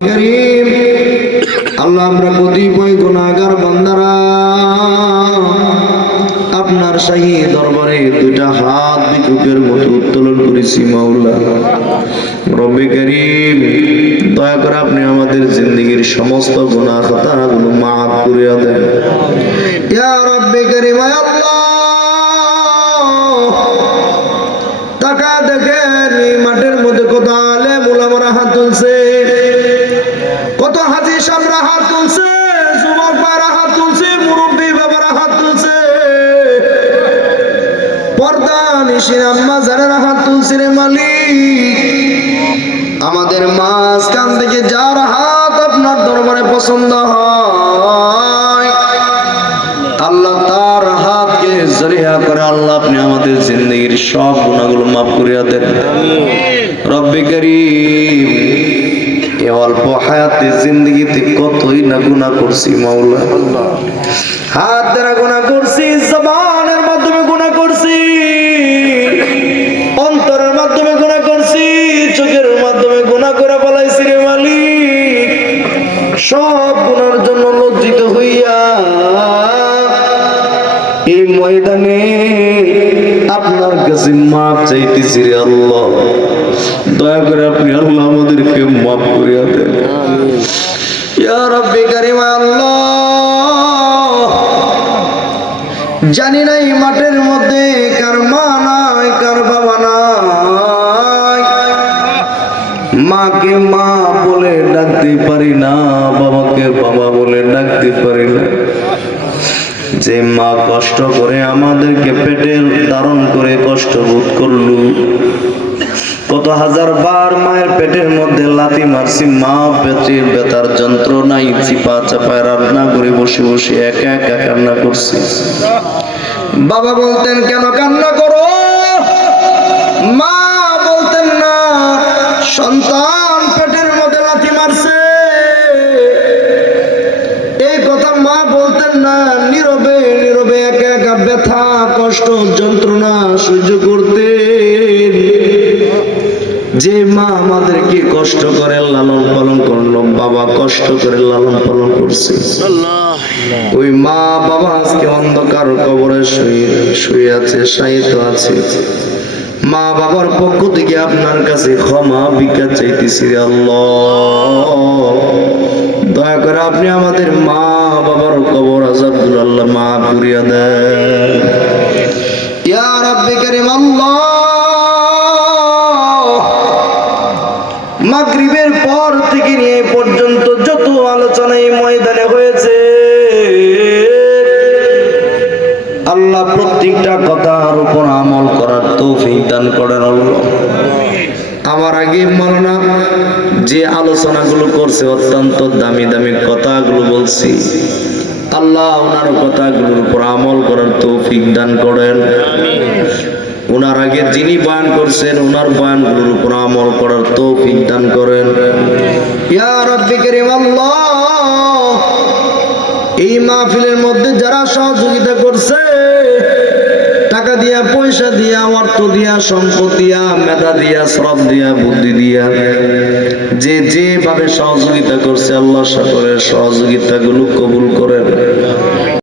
করিম আল্লাহ, আমরা কতিপয় গুনাহগার বান্দারা আপনার শাহী দরবারে দুইটা হাত ভিক্ষুকের মতো উত্তোলন করেছি। মাওলা রব্বে করিম, দয়া করে আপনি আমাদের জিন্দেগীর সমস্ত গুনাহ খাতাগুলো মাফ করে দেন। ইয়া রব্বে করিম, আল্লাহ তাকা দেখেন এই মাঠের মধ্যে কত আলেম ওলামারা হাত তুলছে, কত হাজি সাহেবরা হাত তুলছে, যুবক ভাইরা হাত তুলছে, মুরব্বী বাবারা হাত তুলছে, পর্দা নিশিন আম্মা যারা হাত তুলছে। রে মালিক, আমাদের মাঝখান থেকে যার হাত আপনার দরবারে পছন্দ হয় আল্লাহ, তার হাতকে জরিয়া করে আল্লাহ আপনি আমাদের জিন্দেগীর সব গুনাহগুলো মাফ করিয়া দেন। রব্বে করিম, এই অল্প হায়াতে জিন্দেগিতে কতই না গুনাহ করছি মাওলা। হাত দ্বারা গুনাহ করছি, জবানের মাধ্যমে গুনাহ করছি, অন্তরের মাধ্যমে গুনাহ করছি, চোখের মাধ্যমে গুনাহ করে ফেলাইছি। রে মালিক, সব গুনার জন্য লজ্জিত হইয়া এই ময়দানে আপনার কাছে মাফ চাইতেছি। রে আল্লাহ, দয়া করে আপনি আল্লাহ আমাদেরকে মাফ করিয়া দেন। ইয়া রাব্বি কারীম, আল্লাহ জানি না এই মাঠের মধ্যে কার মা নাই, কার বাবা নাই, মাকে মা বলে ডাকতে পারি না, বাবাকে বাবা বলে ডাকতে পারি না। যে মা কষ্ট করে আমাদেরকে পেটে ধারণ করে কষ্ট বোধ করলো, কত হাজার বার মায়ের পেটের মধ্যে লাথি মারছি, মা পেটের ব্যথার যন্ত্রণায় চিপা চাপায় রান্না করে বসে বসে একা একা কান্না করছি। বাবা বলতেন কেন কান্না করো, মা বলতেন না সন্তান পেটের মধ্যে লাথি মারছে, এই কথা মা বলতেন না। নীরবে নীরবে একা একা ব্যথা কষ্ট যন্ত্রণা সহ্য করতেন। যে মা আমাদেরকে কষ্ট করে লালন পালন করলো, বাবা কষ্ট করে লালন পালন করছে, ওই মা বাবা আজকে অন্ধকার কবরে শুয়ে আছে, শায়িত আছে। মা বাবার পক্ষ থেকে আপনার কাছে ক্ষমা ভিক্ষা চাইতেছি। আল্লাহ, দয়া করে আপনি আমাদের মা বাবার কবর আযাবগুলো আল্লাহ মাফ করিয়া দেন। ইয়া রাব্বি কারীম, আল্লাহ মাগরিবের পর থেকে নিয়ে পর্যন্ত যত আলোচনা এই ময়দানে হয়েছে আল্লাহ, প্রত্যেকটা কথার উপর আমল করার তৌফিক দান করেন। আল্লাহ, আমার আগে মাওলানা যে আলোচনাগুলো করছে অত্যন্ত দামি দামি কথাগুলো বলছি, আল্লাহ ওনার কথাগুলোর উপর আমল করার তৌফিক দান করেন। ওনার আগে যিনি বয়ান করছেন ওনার বয়ানগুলোর উপর আমল করার তৌফিক দান করেন। ইয়া রাব্বি কারীম, আল্লাহ এই মাহফিলের মধ্যে যারা সহযোগিতা করছে, টাকা দিয়া, পয়সা দিয়া, অর্থ দিয়া, সম্পদ দিয়া, মেধা দিয়া, শ্রম দিয়া, বুদ্ধি দিয়া, যে যেভাবে সহযোগিতা করছে আল্লাহ সকলের সহযোগিতাগুলো কবুল করেন।